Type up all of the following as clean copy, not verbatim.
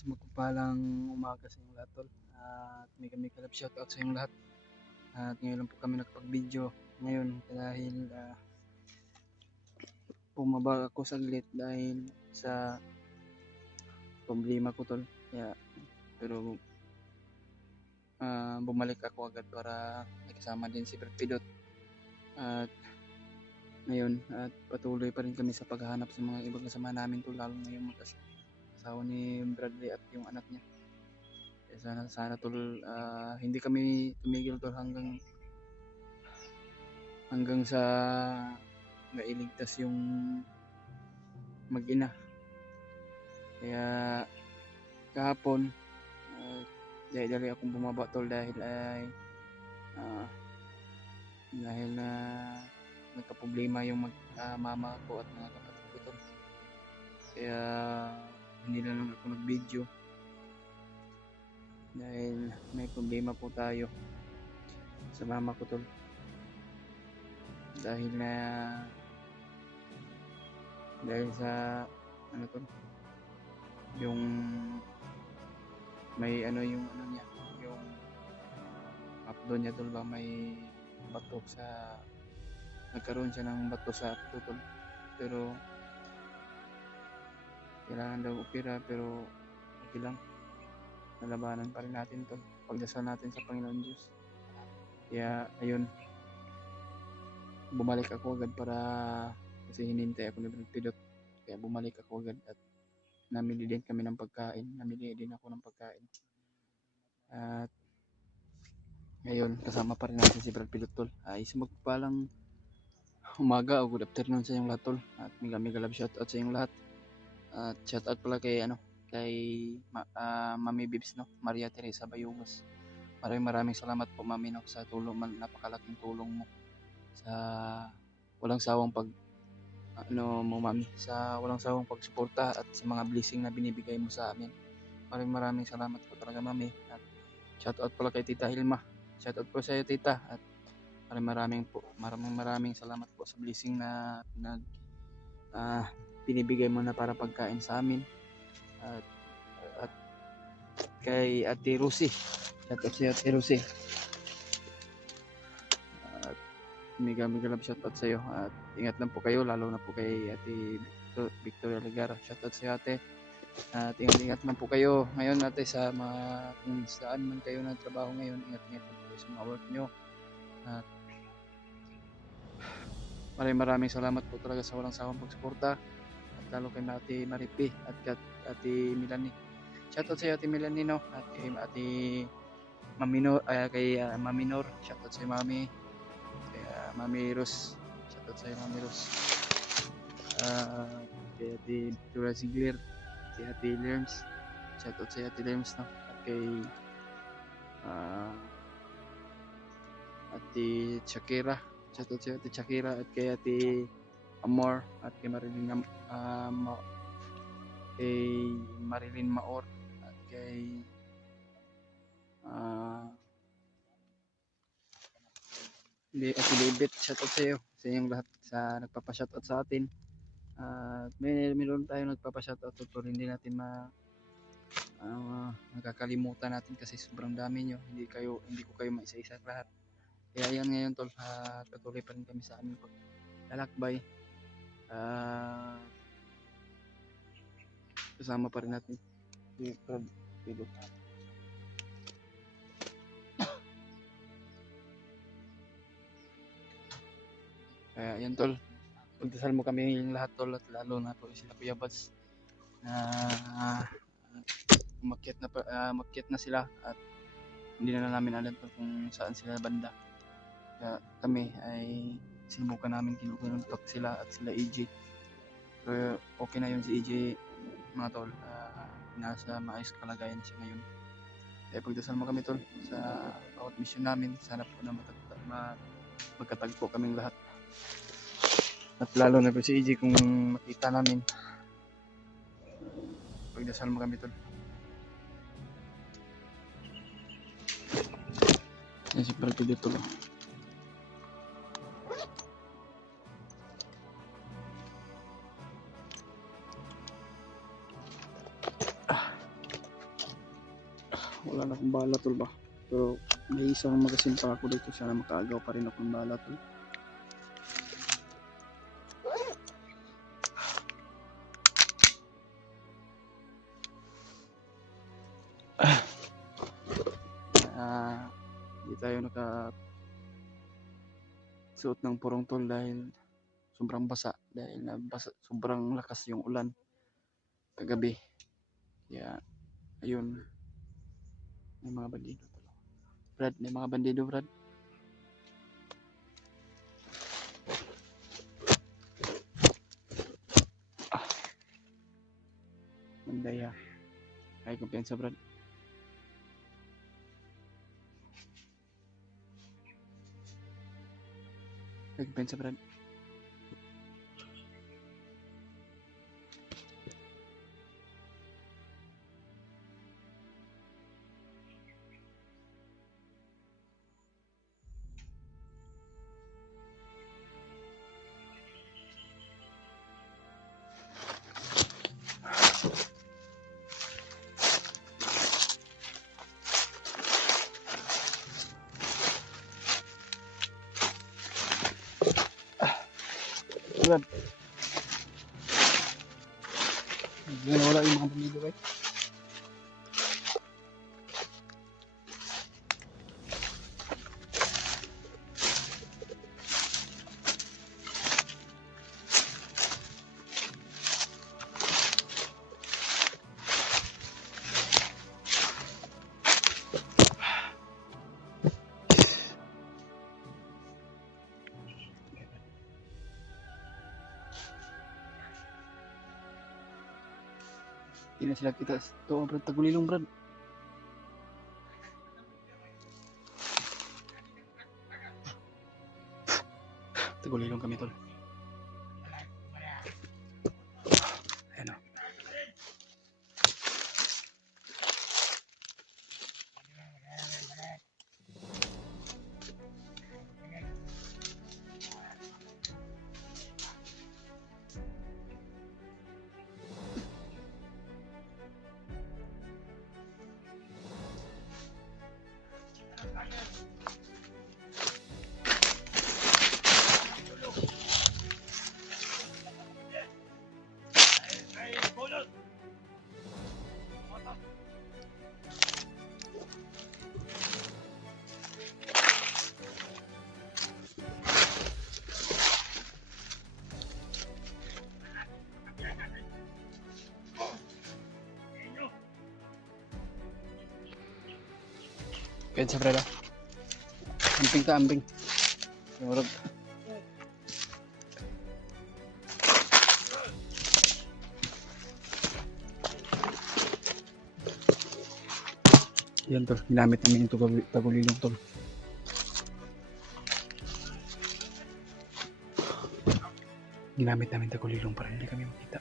Sa magpapalang umaga sa inyong lahat tol. At may kami kalab shoutout sa inyong lahat. At ngayon lang po kami nakapag-video ngayon dahil bumaba ako saglit dahil sa problema ko tol. Pero bumalik ako agad para ikasama din si Brad Pidot. At ngayon at patuloy pa rin kami sa paghahanap sa mga ibang kasama namin tol, lalo na yung asawa ni Bradley at yung anak niya. Sana tol, hindi kami tumigil tol hanggang sa mailigtas yung mag-ina. Kaya kahapon dahil akong bumaba tol dahil na nagka-problema yung mama ko at mga kapatid ko tol. Kaya hindi na lang ako nag-video dahil may problema po tayo sa mama ko tol. Dahil sa ano tol, yung may yung niya, yung updo niya tol ba, may batok sa nagkaroon siya ng bato sa tutol, pero kailangan daw opera, pero okay lang, nalabanan pa rin natin tol, pagdasal natin sa Panginoon Diyos. Kaya ayun, bumalik ako agad para kasi hinintay ako ni Brad Pidot. Kaya bumalik ako agad at namili din kami ng pagkain, namili din ako ng pagkain. At ngayon kasama pa rin natin si Brad Pidot tol. Isang magpalang umaga o good afternoon sa inyong lahat tol. At mega love shoutout sa inyong lahat. At shoutout pala kay Mami Bibs Maria Teresa Bayugos. Maraming salamat po Mami sa tulong, napakalaking tulong mo sa walang sawang Mami, sa walang sawang pagsuporta at sa mga blessing na binibigay mo sa amin. Maraming salamat po talaga Mami. At shoutout pala kay Tita Hilma. Shoutout po sa iyo Tita. At maraming salamat po sa blessing na binibigay mo na para pagkain sa amin. At kay Ate Rosie. Shoutout sa iyo Ate Rosie. At mega love shoutout sa iyo. At ingat lang po kayo, lalo na po kay Ate Victoria Ligara. Shoutout sa iyo Ate. At ingat lang po kayo ngayon Ate sa kung saan man kayo nagtrabaho ngayon. Ingat po kayo sa mga work nyo. At maraming salamat po talaga sa walang sawang pagsuporta, at lalo kay Ate Maripi at Ate Milani. Shoutout sa iyo Ate Milani at kay Ate Maminor, kay Maminor. Shoutout sa iyo Mami. Kay Mami Ros. Shoutout sa iyo Mami Ros. Kay Ate Victoria Sigler, kay Ate Lerms. Shoutout sa iyo Ate Lerms at kay Ate Shakira. Shoutout sa Ate Shakira at kay Ate Amor at kay Marilyn Maor at kay Ate David. Shoutout sa iyo, sa inyong lahat sa nagpapa-shoutout sa atin. Meron tayo nagpapa-shoutout pero hindi natin nakakalimutan natin kasi sobrang dami nyo. Hindi ko kayo maisa-isa lahat. Kaya yan ngayon tol, patuloy pa rin kami sa aming paglalakbay. Kasama pa rin natin si Brad Pidot. Kaya yan tol, pagdasal mo kami yung lahat tol, at lalo na po sila Kuya Bads na umakyat na sila at hindi na namin alam kung saan sila banda. Kaya kami ay sinubukan namin kinuntok sila at sila EJ. Pero okay na yun si EJ mga tol. Nasa maayos kalagayan siya ngayon. Kaya pagdasal mo kami tol sa bawat mission namin. Sana po na magkatagpo kaming lahat. At lalo na po si EJ kung makita namin. Pagdasal mo kami tol. Yan si Brad dito. wala na akong bala tol ba. Pero may isang magasin pa ako dito, sana makaagaw pa rin ako ng bala tol. Hindi tayo suot ng purong tol dahil sobrang basa, dahil sobrang lakas yung ulan kagabi. Kaya ayun, may mga bandido tol. Brad, may mga bandido Brad. Mandaya, ay kumpiyansa Brad. Kumpiyansa Brad. Brad, wala yung mga bandido right? Hindi na sila kita. Ito Brad, Tagulilong Brad. Tagulilong kami tol. Ayan o. Kaya sa Brad, amping ta amping. Murag. Yan tol, ginamit namin yung Tagulilong tol. Ginamit namin Tagulilong para hindi kami makita.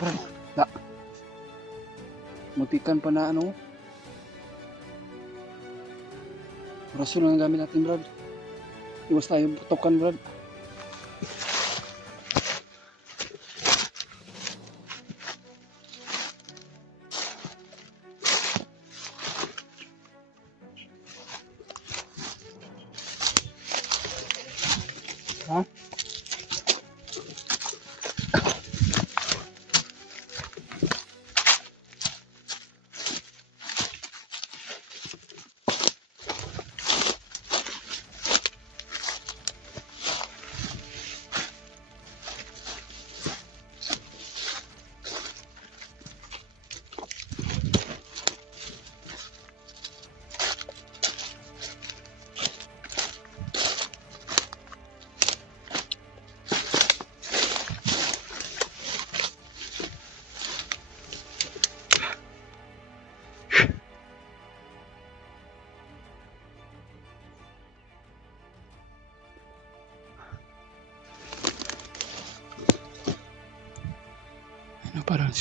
Tapakan. Mutikan pa na ano. Rason lang ang gamit natin Brad. Iwas tayo putokan Brad. Ha?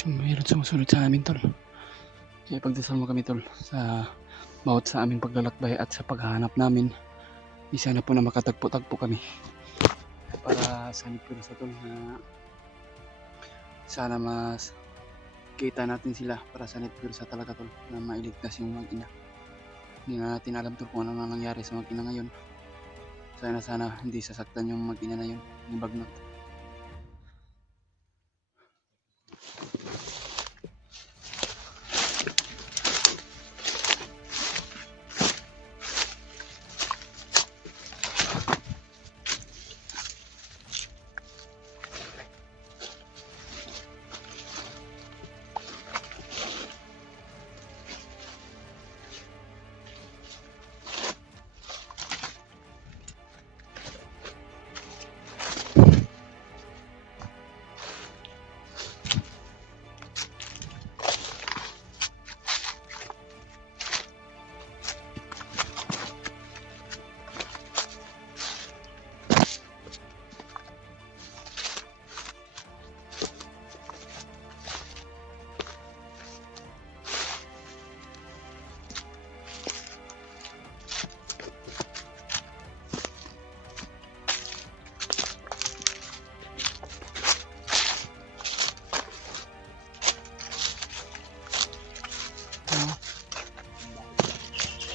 Mayroon sumusunod sa amin tol. Kaya pagdasal mo kami tol sa bawat sa aming paglalakbay at sa paghahanap namin. Sana po na makatagpo-tagpo kami para sa nagpirsa tol na sana mas kita natin sila para sa nagpirsa talaga tol na mailigtas yung mag-ina. Hindi na natin alam tol kung ano na nangyari sa mag-ina ngayon. Sana hindi sasaktan yung mag-ina na yun, yung bagnot.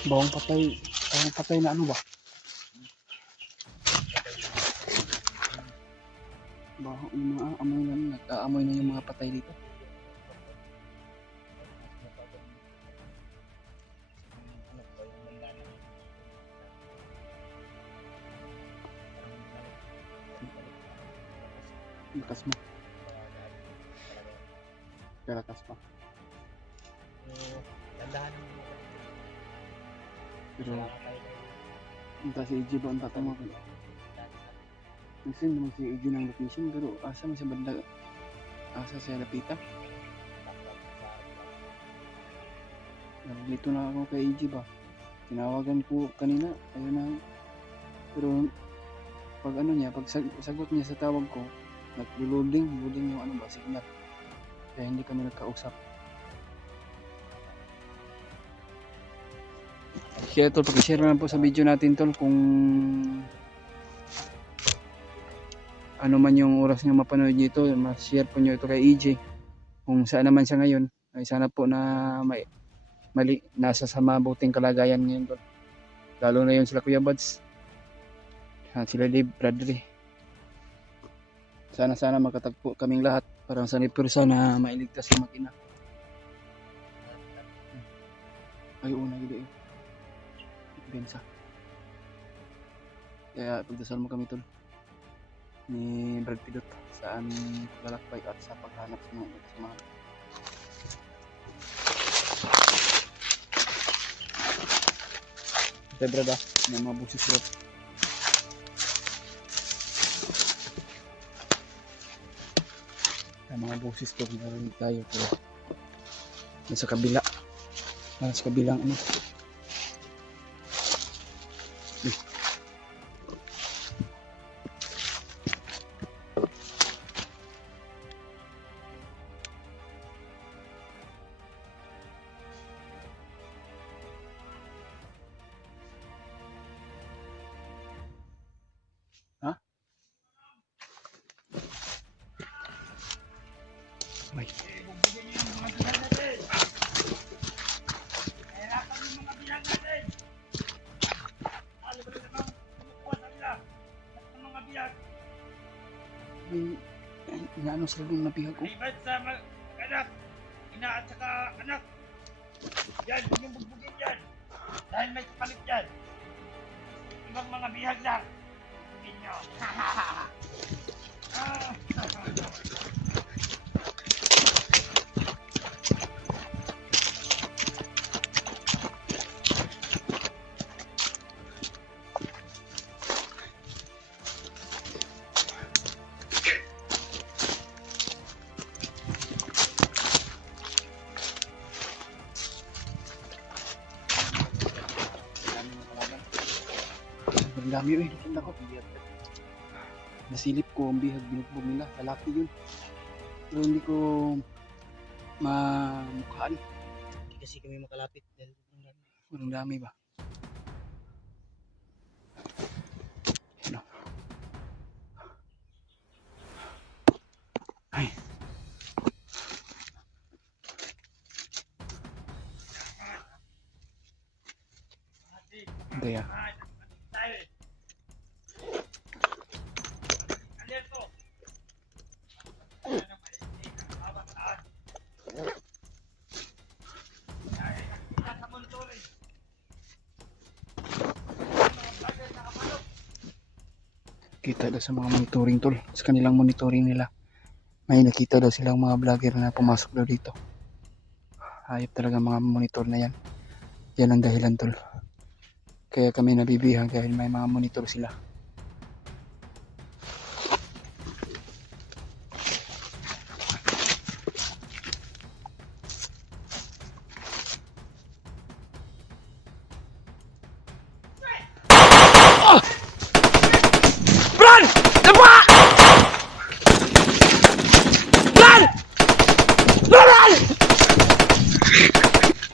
Bawang patay na ano ba? Baho yung mga amoy na, nag-aamoy na yung mga patay dito. Lakas mo. Kalakas pa. Pero entah si EJ ba ang tatama ko. Minsan naman si EJ ng location pero asa man sa banda, asa siya napita. Dito na ako kay EJ ba. Tinawagan ko kanina, ayun na. Pero pag ano niya, pag sagot niya sa tawag ko, loading yung ano ba, signal. Kaya hindi kami nagkausap. Kaya tol, pag-share na lang po sa video natin tol kung ano man yung oras nyo mapanood nyo ito, ma-share po nyo ito kay EJ. Kung saan naman siya ngayon, ay sana po na nasa sa mabuting kalagayan ngayon tol. Lalo na yun sila Kuya Buds at sila Dave Bradley. Sana makatagpo kaming lahat para sa nipursa na mailigtas yung makina. Ay una gila eh. Bensa. Kaya pagdasal mo kami tol ni Brad Pidot sa aming paglalakbay at sa paghanap sa mga kasamahan. Okay Brad may mga busis Brad. May mga busis to, narinig tayo pero nasa kabila. Nasa kabilang ano. Ha? May. Inaano sila nung nabihag ko? Libat sa anak, ina at saka anak. Yan, yung bugbugin yan. Dahil may kapalit yan. Ibang mga bihag lang. Bugbugin nyo. Ang dami eh. Nasilip ko ang bihag, binugbog nila. Lalaki yun. Pero hindi ko mamukhaan. Hindi kasi kami makalapit dahil Ang dami ba? Ano? Ay. Hindi ah. tayo eh. Alerto! Ano naman, bawat taon. Dahil nakikita sa monitoring. Mga vlogger nakapalok. Kita daw sa mga monitoring tol. Sa kanilang monitoring nila. May nakita daw silang mga vlogger na pumasok daw dito. Hayop talaga mga monitor na yan. Yan ang dahilan tol. Kaya kami nabibihag dahil may mga monitor sila. Run! The